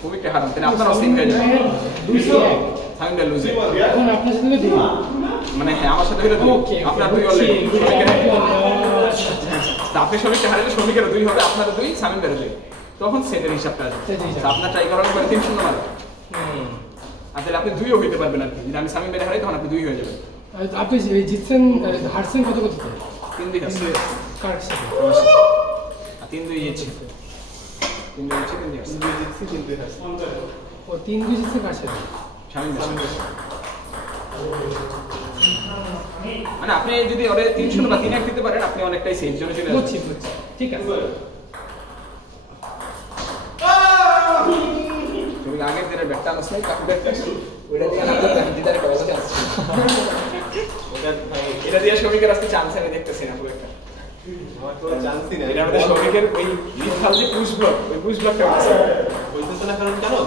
শফিককে হারান তাহলে আপনারও সেম হয়ে যাবে 201 সামিন ভাই লুজ এখন আপনার সাথে দিই মানে হ্যাঁ আমার সাথে হলো 2 আপনার 2 অলরেডি আপনি শফিককে হারালে শফিকের 2 হবে আপনারও 2 সামিন ভাইয়ের 2 তখন সেটের হিসাবটা আসবে আপনার ট্রাই করার পরে 3 শূন্য মারবেন আর তাহলে আপনি 2ও হইতে পারবেন আর কি যদি আমি সামিন ভাইয়ের হারাই তখন আপনি 2 হয়ে যাবেন আপনি জিতছেন হারছেন কত 3 দিন আছে কার সাথে 3-2 জিতছি 3-2 জিতছি 3-2 হারছি ও 3-2 জিতছে কার সাথে সামিন ভাই মানে আপনি যদি ওরে 3-0 বা 3-1 দিতে পারেন আপনি অনেকটাই সেফ জোনে চলে যাচ্ছেন ঠিক আছে তুমি আগের দিনের ব্যাটটা আনছ নাই কাকু ব্যাটটা ওইটা দিয়ে না করতে দিদারে কল চান্স ওটা এটা দিয়ে শফিকের আজকে চান্স আমি দেখতেছি না খুব একটা আমার তো চান্সই না এটা আমাদের শফিকের ওই লিথাল যে পুশ ব্লক ওই পুশ ব্লকটা হইতেছে না কারণ জানো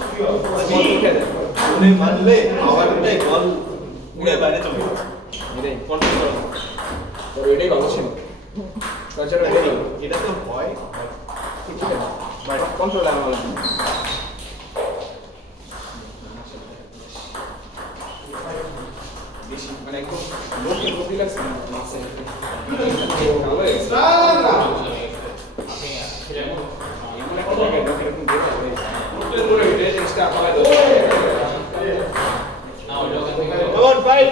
বল উঠে যায় ওরে মারলে আবার ওটাই বল উড়ে বাইরে চলে যাচ্ছে এটাই কন্ট্রোল করো তো এটাই ভালো ছিল তাছাড়া এটা তো হয় ঠিক আছে বাট কন্ট্রোল আর ভালো বেশি মানে একদম লোকের গতি লাগছে না মাসে ভালো এমন একটা জায়গায় লোকের এরকম দেখতে হবে লোকের করে এটা জিনিসটা পাওয়া যায় Come on, fight!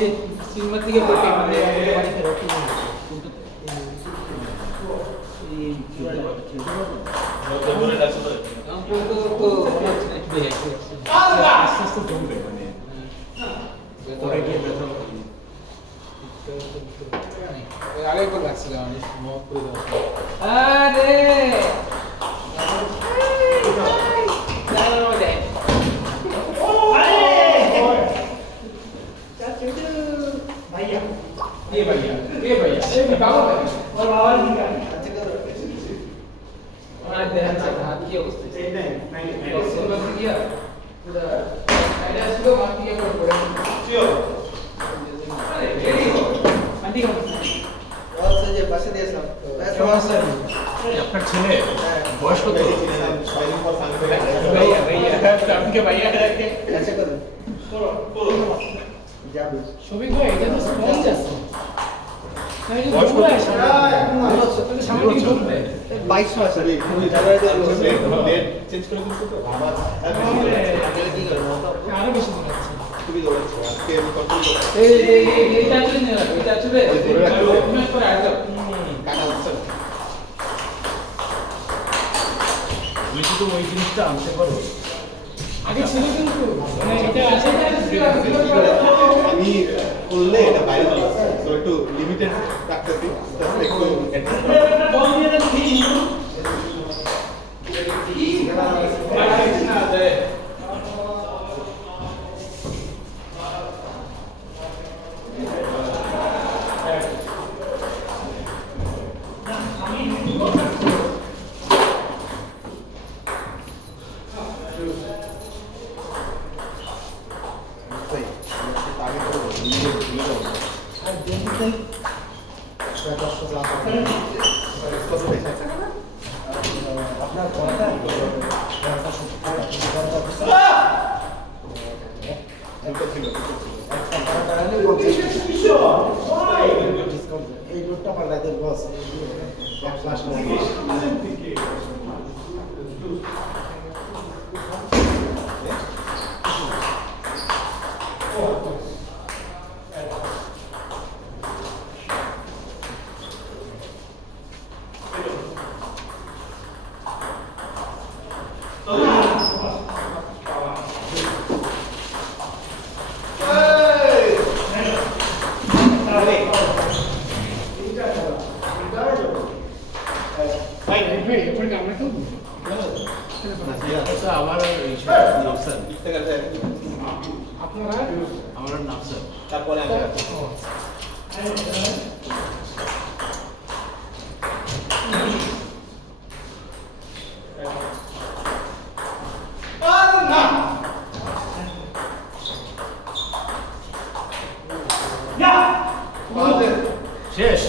ওই সিনেমার দিকে বলতে মানে আমাদের বাড়িতে রকি আস্তে আস্তে জমবে মানে পরে গিয়ে ব্যথা আগে করে লাগছিল আমি মত করে দাও আরে ये भैया ये बाबा और बाबा निकाल आज ध्यान से हाथ किया उससे नहीं उससे बस किया पूरा पहले इसको बात किया पर पूरा क्यों अरे रेडी हो मंडी हो बहुत सही पासे दे सब समस्या আপনার ছেলে বয়স কত भैया भैया आपके भैया करके ऐसे करो যাবে শোভিক ভাই এটা তো স্পঞ্জ আছে তাই যে পুরো আসে তাহলে সামনে কি করবে 2200 আছে খুবই জায়গায় ডেট চেঞ্জ করে দিচ্ছ তো আগে কি করব আরো বেশি দিন আছে খুবই দৌড়াচ্ছ আজকে আমি কন্ট্রোল করব এইটা চলে না এটা চলে মিনিট পরে আসবে কাটা হচ্ছে তুমি শুধু ওই জিনিসটা আনতে পারো আগে ছিল কিন্তু মানে এটা আছে না আমি করলে এটা বাইরে চলে আসছে তো একটু লিমিটেড রাখতেছি তাহলে একটু অ্যাডজাস্ট বল দিয়ে দেন এই রোডটা পাল্টাতে বস এক ক্লাস লাগে তারপরে শেষ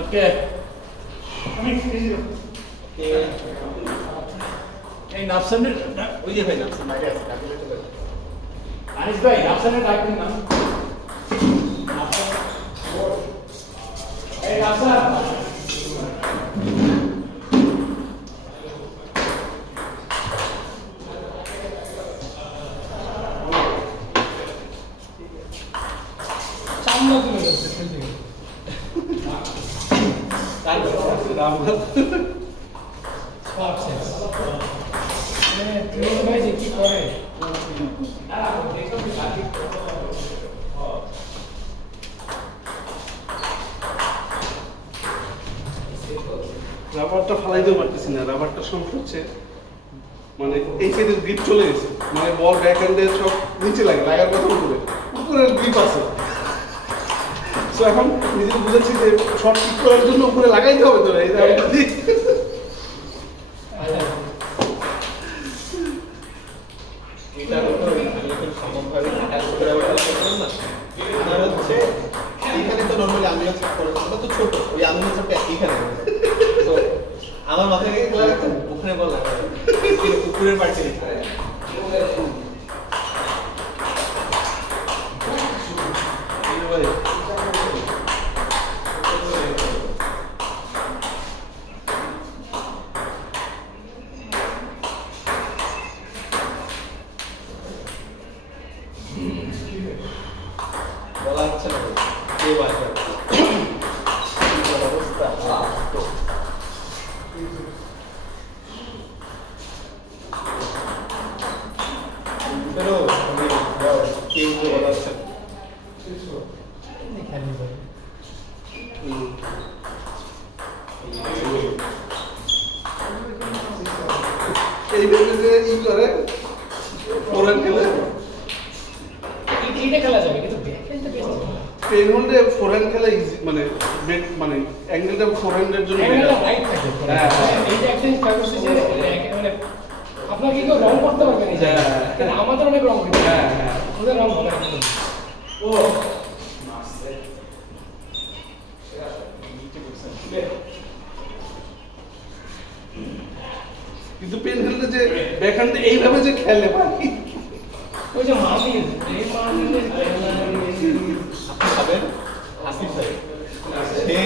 ওকে এই নাফসানের ওই যে ভাই নাফসান বাইরে আছে ডাকলে চলে যাবে আনিস ভাই নাফসানের ডাকবেন না এই নাফসান সামনে চলে যাচ্ছে খেলতে তারপর রামঘাট ভাই যে কি করে রাবারটা ফালাইতেও পারতেছি না, রাবারটা সমস্যা হচ্ছে মানে এই সাইডের গ্রিপ চলে গেছে, মানে বল ব্যাক হ্যান্ডের সব নিচে লাগে, লাগার কথা উপরের গ্রিপ আছে। তো এখন নিজেকে বুঝেছি যে শর্ট কিক করার জন্য উপরে লাগাইতে হবে তো, এই এটা সমভাবে না আর হচ্ছে এখানে তো নরমালি আমি ওটা তো ছোট, ওই আঙুলের ছোট এখানে তো আমার মাথায় গিয়ে খেলা রাখতাম ওখানে বল লাগা উপরের পার্টি এইভাবে যে ই করে ফোরহ্যান্ড খেলে এইটা খেলা যাবে কিন্তু ব্যাকহ্যান্ডটা বেশ পেন হোল্ডে ফোরহ্যান্ড খেলা ইজি মানে মানে অ্যাঙ্গেলটা ফোরহ্যান্ডের জন্য অ্যাঙ্গেলটা রাইট থাকে এই যে একটা কাগজে যে মানে আপনার কি কেউ রং করতে পারবেন এই জায়গায় কিন্তু আমাদের অনেক রং করতে ওদের রং হবে না ও কিন্তু পেন হোল্ডে যে ব্যাকহ্যান্ডে এইভাবে যে খেলে ভাই ওই যে মামির এই মামির আপনি খাবেন আসিফ ভাই সে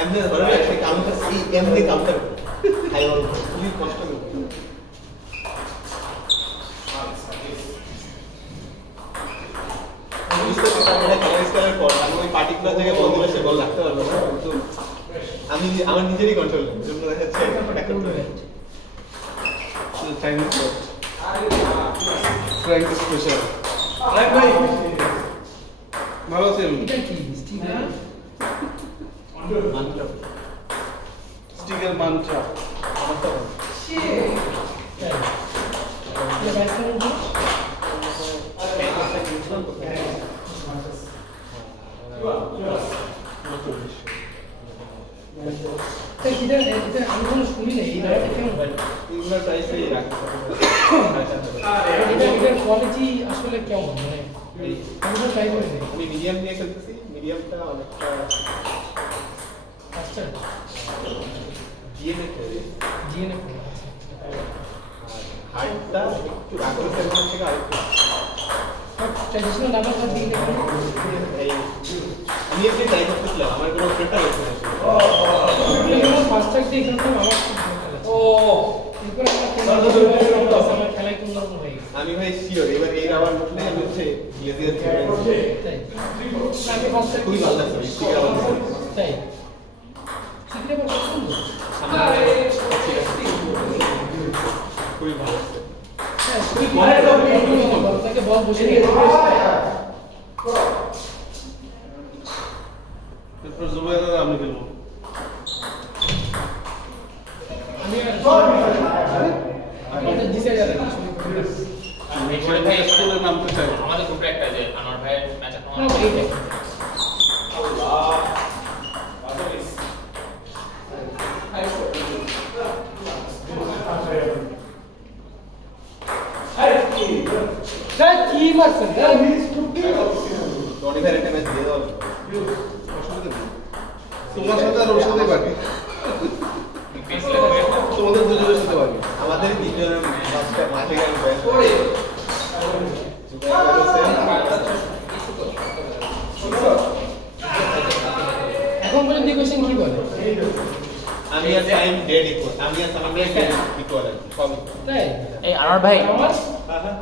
এমনি ধরে সে কামটা এই এমনি কামটা খাই বল খুবই কষ্ট করে ওই পার্টিকুলার জায়গায় বল দিলে সে বল রাখতে পারবে না কিন্তু আমি আমার নিজেরই কন্ট্রোল নেই জন্য দেখা যাচ্ছে চাইনিজ ফ্র্যাঙ্ক স্পেশাল ভাই ভালো আছেন এটা কি স্টিকার স্টিকার মান্ত্রা আমি কোনো শুনি না এই রাইটে কেমন এগুলোর প্রাইস এই রাখতে এটার কোয়ালিটি আসলে কেমন মানে আমি তো ট্রাই করি না আমি মিডিয়াম নিয়ে খেলতেছি মিডিয়ামটা অনেকটা আচ্ছা জিএনএ খেলি জিএনএ হার্ডটা একটু রাগের সেগমেন্ট থেকে আরেকটু ট্র্যাডিশনাল নাম্বার কার্ড দিয়ে দেখুন এই আমি একটু ট্রাই করতেছিলাম আমার কোনো ফ্রেন্ডটা হচ্ছে না আমি ফার্স্ট টাইম দিয়ে খেলতাম আমার খুব ভালো লাগে ও এরপর আমার খেলায় কোন রকম হয়ে গেছে আমি ভাই শিওর এবার এই রাবার উঠলে আমি হচ্ছে গ্লেজিয়ার তাই আমি ফার্স্ট টাইম খুবই ভালো লাগছে স্টিকার রাবার তাই শিখতে পারবো সুন্দর খুবই ভালো লাগছে হ্যাঁ খুবই ভালো তাকে বল বসে নিয়ে এরপর জুবাইর আমি খেলবো আমি আমাদের জিতে যাবে স্কুলের নামতে চাই আমাদের গ্রুপে একটা যে আনোয়ার ভাইয়ের ম্যাচ এখন না এইটা কি মারছেন টনি ভাইয়ের একটা ম্যাচ দিয়ে দাও তোমার সাথে আর ওর সাথে বাকি তোমাদের দুজনের সাথে বাকি আমাদের তিনজনের মাঠে গেল এখন পর্যন্ত ইকুয়েশন কি বলে আমি আর টাইম ডেড ইকুয়াল আমি আর সামান্য ইকুয়াল সবই তাই এই আনোয়ার ভাই আমার হ্যাঁ হ্যাঁ